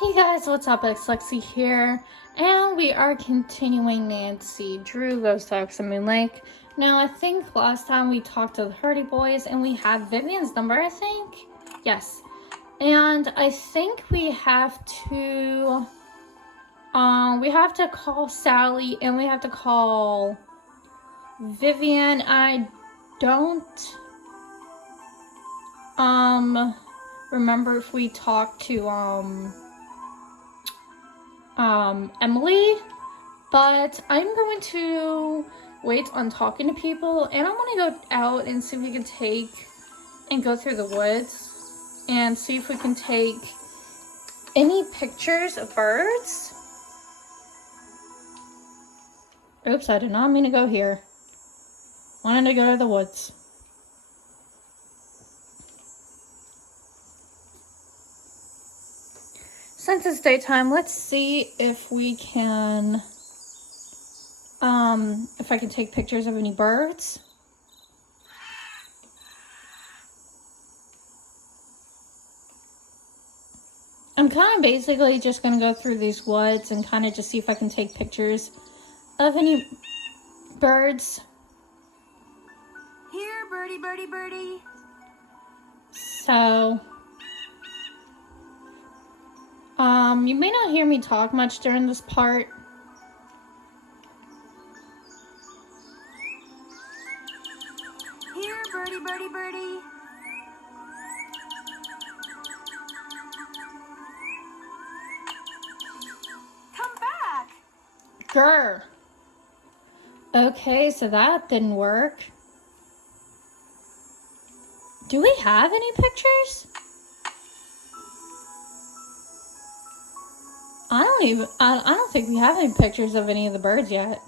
Hey guys, what's up? Alexcia here, and we are continuing Nancy Drew Goes to Moon Lake. Now, I think last time we talked to the Hardy Boys, and we have Vivian's number, I think? Yes. And I think we have to call Sally, and we have to call Vivian. I don't, remember if we talked to, Emily, but I'm going to wait on talking to people, and I want to go out and see if we can go through the woods and see if we can take any pictures of birds. Oops, I did not mean to go here. Wanted to go to the woods. Since it's daytime, let's see if we can, if I can take pictures of any birds. I'm kind of basically just going to go through these woods and kind of just see if I can take pictures of any birds. Here, birdie, birdie, birdie. So, you may not hear me talk much during this part. Here, birdie, birdie, birdie. Come back. Grr. Okay, so that didn't work. Do we have any pictures? I don't think we have any pictures of any of the birds yet.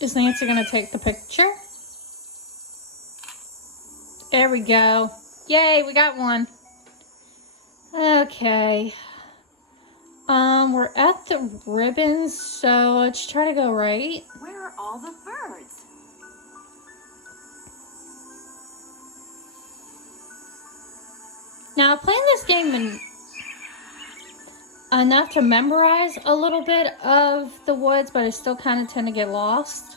Is Nancy gonna take the picture? There we go. Yay, we got one. Okay. We're at the ribbons, so let's try to go right. Where are all the birds? Now, playing this game enough to memorize a little bit of the woods, but I still kind of tend to get lost.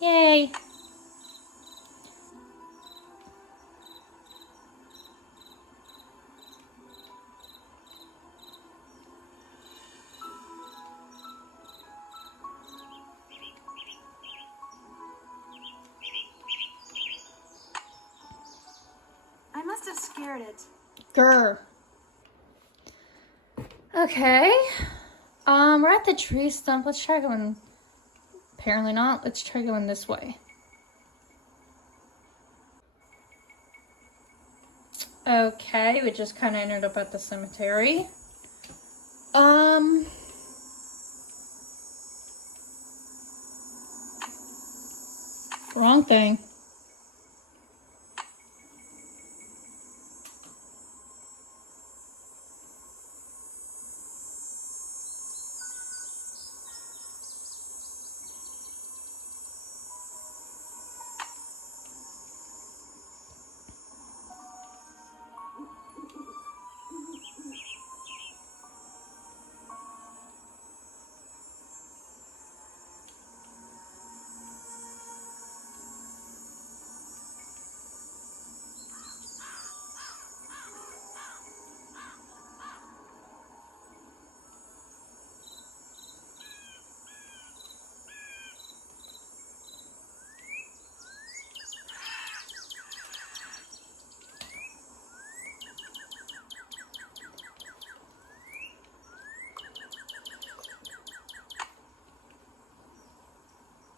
Yay! I must have scared it. Grr. Okay. We're at the tree stump. Let's try going. Apparently not. Let's try going this way. Okay, we just kind of ended up at the cemetery. Wrong thing.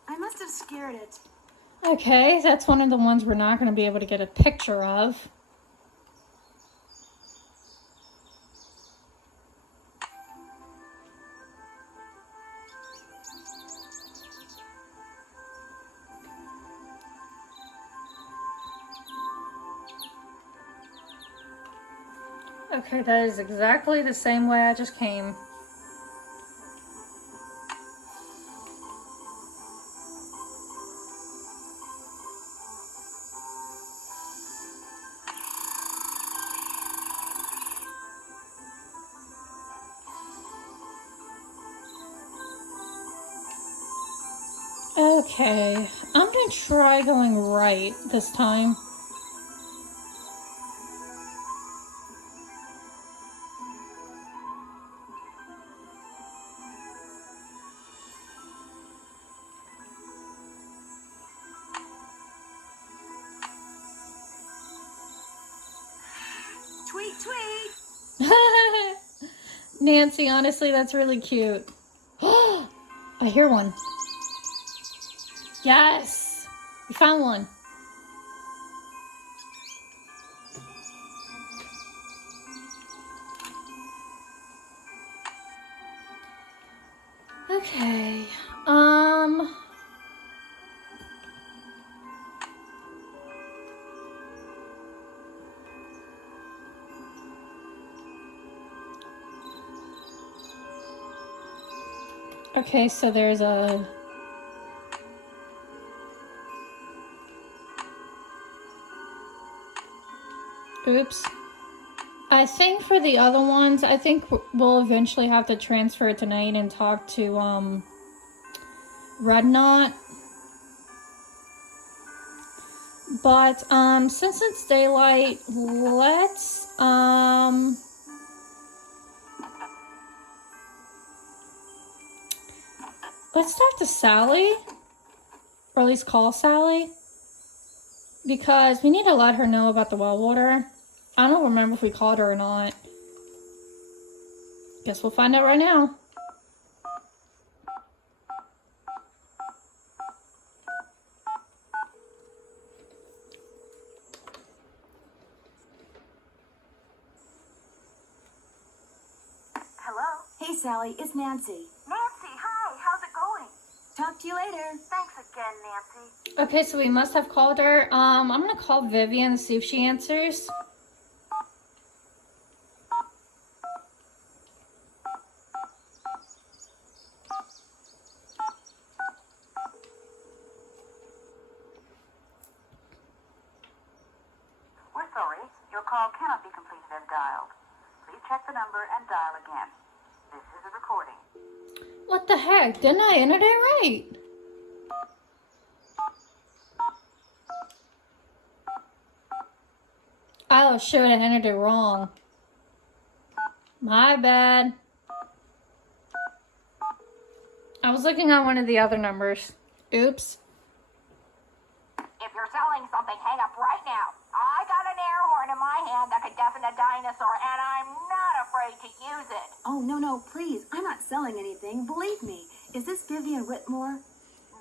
I must have scared it. Okay, that's one of the ones we're not going to be able to get a picture of. Okay, that is exactly the same way I just came. Okay, I'm gonna try going right this time. Tweet, tweet. Nancy, honestly, that's really cute. I hear one. Yes! We found one. Okay. Okay, so there's a... Oops. I think for the other ones, I think we'll eventually have to transfer tonight and talk to, Red Knot. But, since it's daylight, let's talk to Sally. Or at least call Sally. Because we need to let her know about the well water. I don't remember if we called her or not. Guess we'll find out right now. Hello? Hey, Sally, it's Nancy. Nancy, hi, how's it going? Talk to you later. Thanks again, Nancy. Okay, so we must have called her. I'm gonna call Vivian and see if she answers. We're sorry, your call cannot be completed as dialed. Please check the number and dial again. This is a recording. What the heck? Didn't I enter it right? Oh, shoot, I entered it wrong. My bad. I was looking at one of the other numbers. Oops. If you're selling something, hang up right now. I got an air horn in my hand that could deafen a dinosaur, and I'm not afraid to use it. Oh, no, please. I'm not selling anything. Believe me. Is this Vivian Whitmore?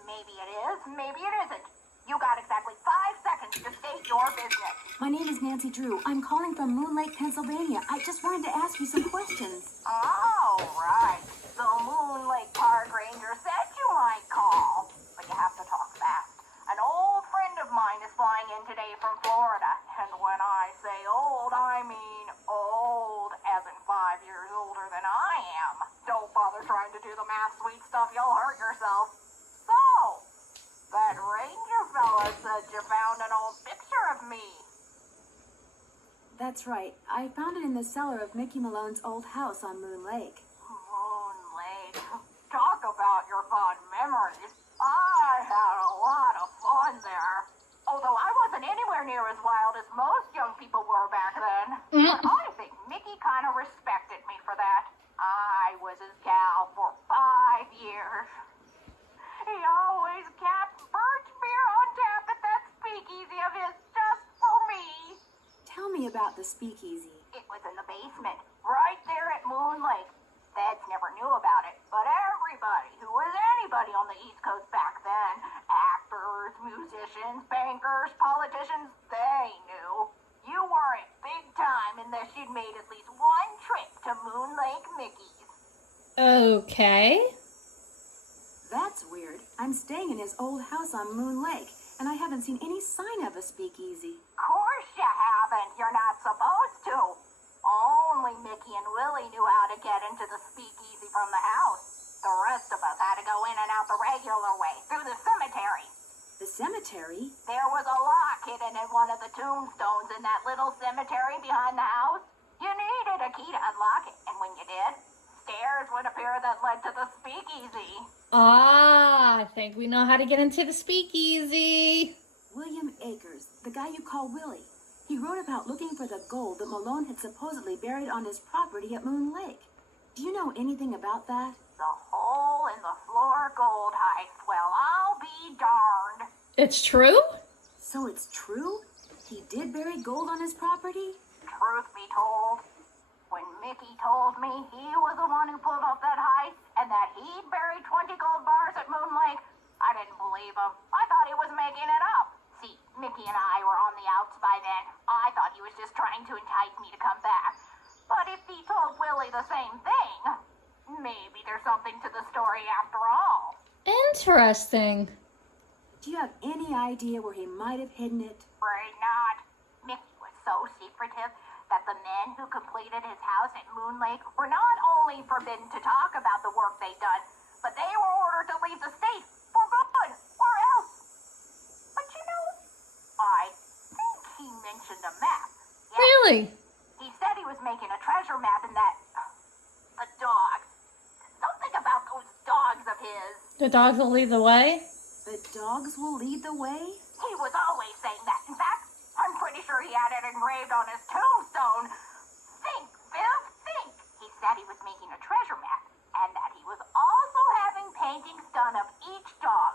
Maybe it is, maybe it isn't. You got exactly 5 seconds to state your business. My name is Nancy Drew. I'm calling from Moon Lake, Pennsylvania. I just wanted to ask you some questions. Oh, right. The Moon Lake Park Ranger said you might call, but you have to talk fast. An old friend of mine is flying in today from Florida, and when I say old, I mean old, as in 5 years older than I am. Don't bother trying to do the math, sweet stuff, you'll hurt yourself. So, that ranger fella said you found an old picture of me. That's right. I found it in the cellar of Mickey Malone's old house on Moon Lake. Moon Lake. Talk about your fond memories. I had a lot of fun there. Although I wasn't anywhere near as wild as most young people were back then. But I think Mickey kind of respected me for that. I was his gal for 5 years. He always kept birch beer on tap at that speakeasy of his just for me. Tell me about the speakeasy. It was in the basement, right there at Moon Lake. Feds never knew about it, but everybody who was anybody on the East Coast back then, actors, musicians, bankers, politicians, they knew. You weren't big time unless you'd made at least one trip to Moon Lake Mickey's. Okay. That's weird. I'm staying in his old house on Moon Lake, and I haven't seen any sign of a speakeasy. Course you haven't. You're not supposed to. only Mickey and Willie knew how to get into the speakeasy from the house. The rest of us had to go in and out the regular way, through the cemetery. The cemetery? There was a lock hidden in one of the tombstones in that little cemetery behind the house. You needed a key to unlock it, and when you did, stairs would appear that led to the speakeasy. Ah, I think we know how to get into the speakeasy. William Akers, the guy you call Willie. He wrote about looking for the gold that Malone had supposedly buried on his property at Moon Lake. Do you know anything about that? The hole in the floor gold heist. Well, I'll be darned. It's true? So it's true? He did bury gold on his property? Truth be told, when Mickey told me he was the one who pulled off that heist and that he'd buried 20 gold bars at Moon Lake, I didn't believe him. I thought he was making it up. See, Mickey and I were on the outs by then. I thought he was just trying to entice me to come back. But if he told Willie the same thing, maybe there's something to the story after all. Interesting. Do you have any idea where he might have hidden it? Afraid not. Mickey was so secretive that the men who completed his house at Moon Lake were not only forbidden to talk about the work they'd done, but they were ordered to leave the state for good, or else. But you know, I think he mentioned a map. Yeah, Really? he said he was making a treasure map and that... the dogs. Something about those dogs of his. The dogs will lead the way? The dogs will lead the way? He was always saying that. In fact, I'm pretty sure he had it engraved on his tombstone. Think, Viv, think. He said he was making a treasure map and that he was also having paintings done of each dog.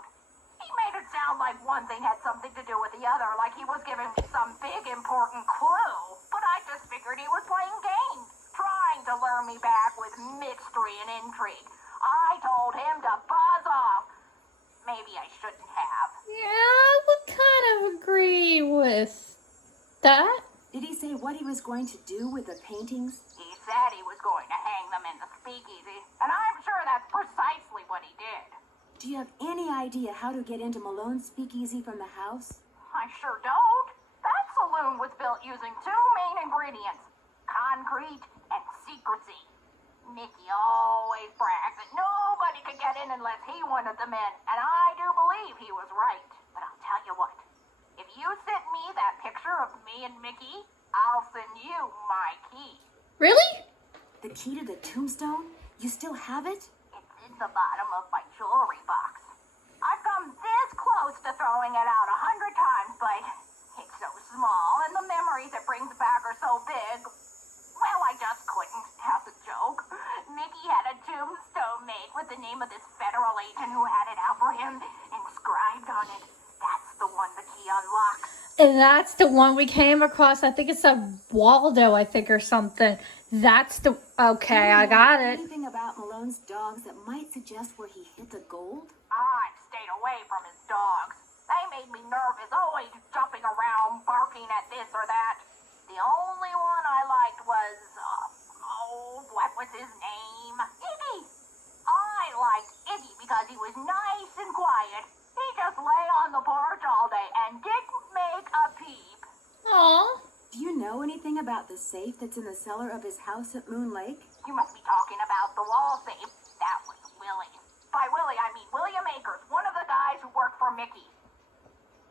He made it sound like one thing had something to do with the other, like he was giving me some big important clue. But I just figured he was playing games, trying to lure me back with mystery and intrigue. I told him to buzz off. Maybe I shouldn't have. Yeah, I would kind of agree with that. Did he say what he was going to do with the paintings? He said he was going to hang them in the speakeasy, and I'm sure that's precisely what he did. Do you have any idea how to get into Malone's speakeasy from the house? I sure don't. That saloon was built using two main ingredients, concrete and secrecy. Mickey always brags that nobody could get in unless he wanted them in, and I do believe he was right. But I'll tell you what, if you send me that picture of me and Mickey, I'll send you my key. Really? The key to the tombstone? You still have it? It's in the bottom of my jewelry box. I've come this close to throwing it out 100 times, but it's so small, and the memories it brings back are so big. Well, I just couldn't. As a joke, Mickey had a tombstone made with the name of this federal agent who had it out for him inscribed on it. That's the one the key unlocks. And that's the one we came across. I think it's a Waldo, I think, or something. That's the... Okay, I got it. Anything about Malone's dogs that might suggest where he hid the gold? I've stayed away from his dogs. They made me nervous, always jumping around, barking at this or that. The only one I liked was, what was his name? Iggy. I liked Iggy because he was nice and quiet. He just lay on the porch all day and didn't make a peep. Aw. Do you know anything about the safe that's in the cellar of his house at Moon Lake? You must be talking about the wall safe. That was Willie. By Willie, I mean William Akers, one of the guys who worked for Mickey.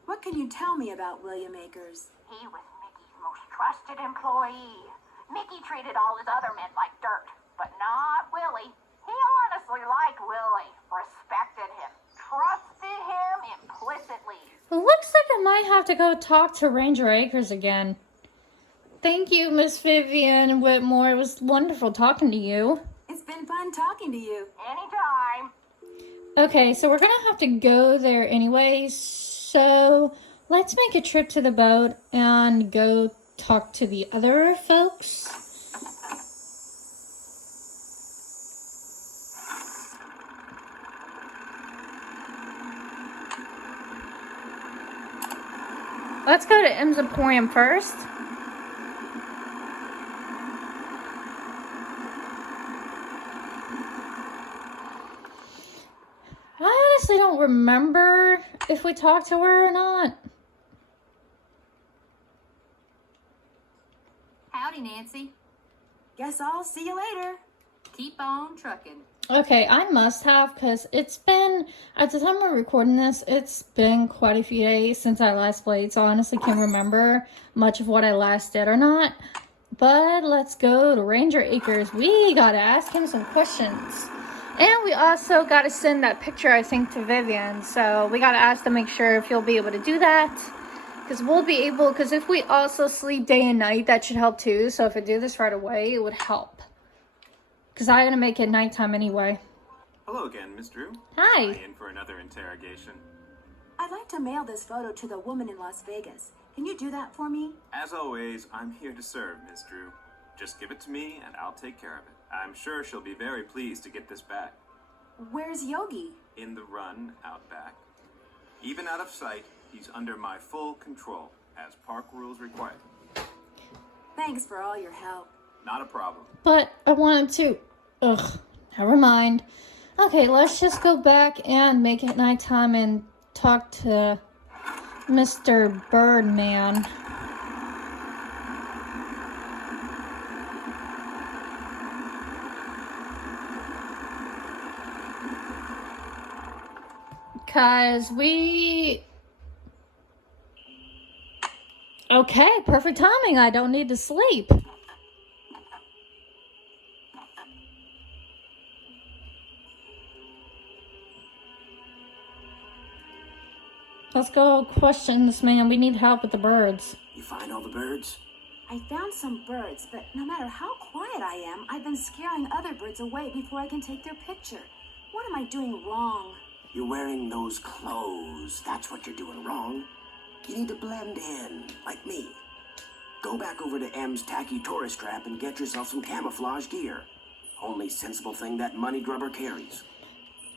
What can you tell me about William Akers? He was Mickey's most trusted employee. Mickey treated all his other men like dirt, but not Willie. He honestly liked Willie, respected him, trusted him implicitly. Looks like I might have to go talk to Ranger Akers again. Thank you, Miss Vivian Whitmore. It was wonderful talking to you. It's been fun talking to you. Anytime. Okay, so we're going to have to go there anyway. So let's make a trip to the boat and go talk to the other folks. Let's go to M's Emporium first. I honestly don't remember if we talked to her or not. Howdy, Nancy. Guess I'll see you later. Keep on trucking. Okay, I must have, because it's been, at the time we're recording this, it's been quite a few days since I last played, so I honestly can't remember much of what I last did or not. But let's go to Ranger Acres. We gotta ask him some questions. And we also gotta send that picture, I think, to Vivian. So we gotta ask to make sure if he'll be able to do that. Because we'll be able, because if we also sleep day and night, that should help too. So if I do this right away, it would help. Because I'm gonna make it nighttime anyway. Hello again, Miss Drew. Hi. Am I in for another interrogation? I'd like to mail this photo to the woman in Las Vegas. Can you do that for me? As always, I'm here to serve, Miss Drew. Just give it to me and I'll take care of it. I'm sure she'll be very pleased to get this back. Where's Yogi? In the run out back. Even out of sight, he's under my full control, as park rules require. Thanks for all your help. Not a problem. But I wanted to... Ugh, never mind. Okay, let's just go back and make it nighttime and talk to Mr. Birdman. Because we... Okay, perfect timing. I don't need to sleep. Let's go question this man. We need help with the birds. You find all the birds? I found some birds, but no matter how quiet I am, I've been scaring other birds away before I can take their picture. What am I doing wrong? You're wearing those clothes. That's what you're doing wrong. You need to blend in, like me. Go back over to M's tacky tourist trap and get yourself some camouflage gear. Only sensible thing that money grubber carries.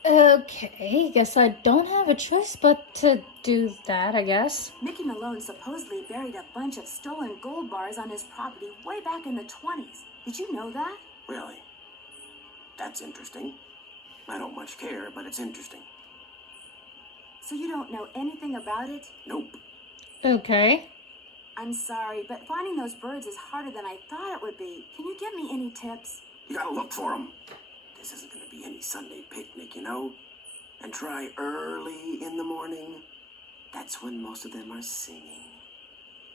Okay, guess I don't have a choice but to do that, I guess. Mickey Malone supposedly buried a bunch of stolen gold bars on his property way back in the 20s. Did you know that? Really? That's interesting. I don't much care, but it's interesting. So you don't know anything about it? Nope. Okay. I'm sorry, but finding those birds is harder than I thought it would be. Can you give me any tips? You gotta look for them. This isn't gonna be any Sunday picnic, you know? And try early in the morning. That's when most of them are singing.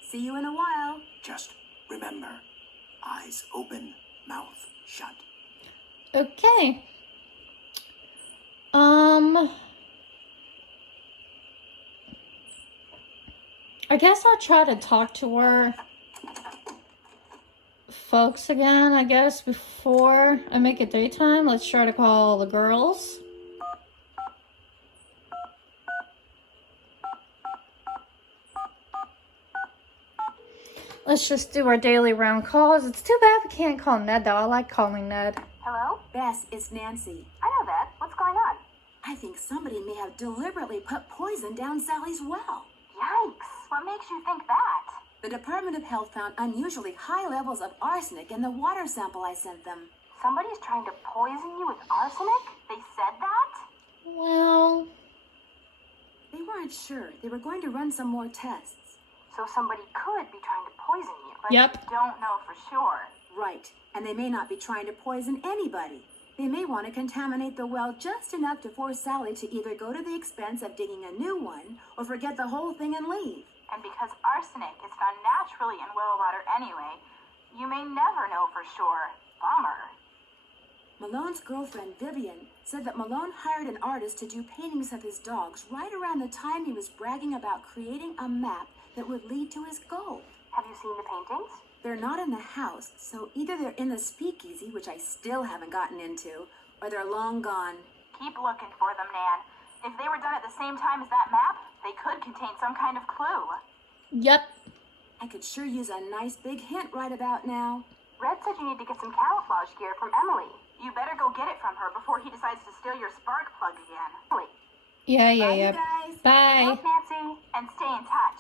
See you in a while. Just remember, eyes open, mouth shut. Okay. I guess I'll try to talk to her folks again, I guess, before I make it daytime. Let's try to call the girls. Let's just do our daily round calls. It's too bad we can't call Ned, though. I like calling Ned. Hello? Bess, it's Nancy. I know that. What's going on? I think somebody may have deliberately put poison down Sally's well. Yikes. What makes you think that? The Department of Health found unusually high levels of arsenic in the water sample I sent them. Somebody's trying to poison you with arsenic? They said that? Well, They weren't sure. They were going to run some more tests. So somebody could be trying to poison you, but Yep. you don't know for sure. Right. And they may not be trying to poison anybody. They may want to contaminate the well just enough to force Sally to either go to the expense of digging a new one or forget the whole thing and leave. And because arsenic is found naturally in well water anyway, you may never know for sure. Bummer. Malone's girlfriend, Vivian, said that Malone hired an artist to do paintings of his dogs right around the time he was bragging about creating a map that would lead to his goal. Have you seen the paintings? They're not in the house, so either they're in the speakeasy, which I still haven't gotten into, or they're long gone. Keep looking for them, Nan. If they were done at the same time as that map, they could contain some kind of clue. yep. I could sure use a nice big hint right about now. Red said you need to get some camouflage gear from Emily. You better go get it from her before he decides to steal your spark plug again. Emily. Yeah, Bye, yeah. you guys. Bye. Help, Nancy, and stay in touch.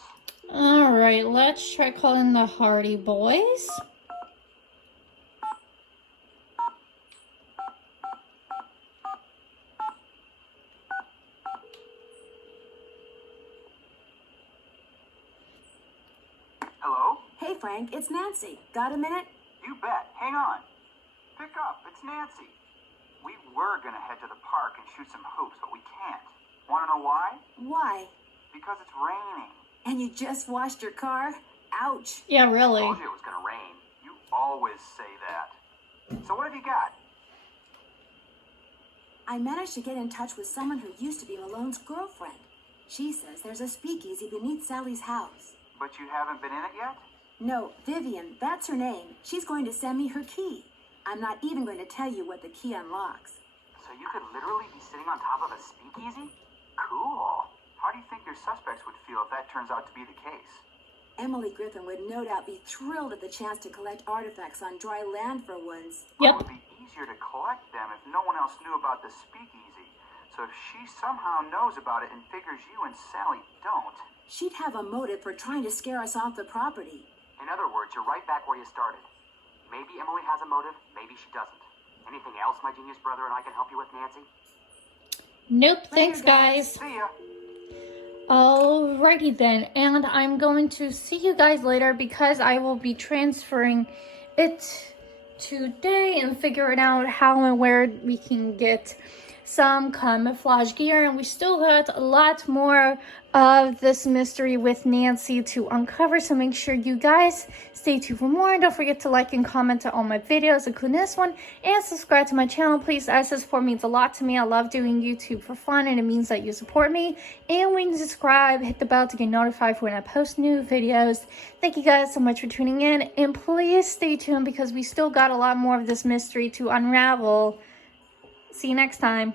Alright, let's try calling the Hardy Boys. Hello? Hey, Frank, it's Nancy. Got a minute? You bet. Hang on. pick up. It's Nancy. We were gonna head to the park and shoot some hoops, but we can't. Wanna know why? Why? Because it's raining. And you just washed your car? Ouch. Yeah, really. I told you it was gonna rain. You always say that. So what have you got? I managed to get in touch with someone who used to be Malone's girlfriend. She says there's a speakeasy beneath Sally's house. But you haven't been in it yet? No, Vivian, that's her name. She's going to send me her key. I'm not even going to tell you what the key unlocks. So you could literally be sitting on top of a speakeasy? Cool. How do you think your suspects would feel if that turns out to be the case? Emily Griffin would no doubt be thrilled at the chance to collect artifacts on dry land for once. But it Yep. would be easier to collect them if no one else knew about the speakeasy. So if she somehow knows about it and figures you and Sally don't... She'd have a motive for trying to scare us off the property. In other words, you're right back where you started. Maybe Emily has a motive, maybe she doesn't. Anything else my genius brother and I can help you with, Nancy? Nope, thanks guys. See ya. Alrighty then, and I'm going to see you guys later because I will be transferring it today and figuring out how and where we can get some camouflage gear, and we still got a lot more of this mystery with Nancy to uncover, so make sure you guys stay tuned for more, and don't forget to like and comment on all my videos, including this one, and subscribe to my channel, please, as this support means a lot to me. I love doing YouTube for fun, and it means that you support me. And when you subscribe, hit the bell to get notified for when I post new videos. Thank you guys so much for tuning in, and please stay tuned because we still got a lot more of this mystery to unravel. See you next time.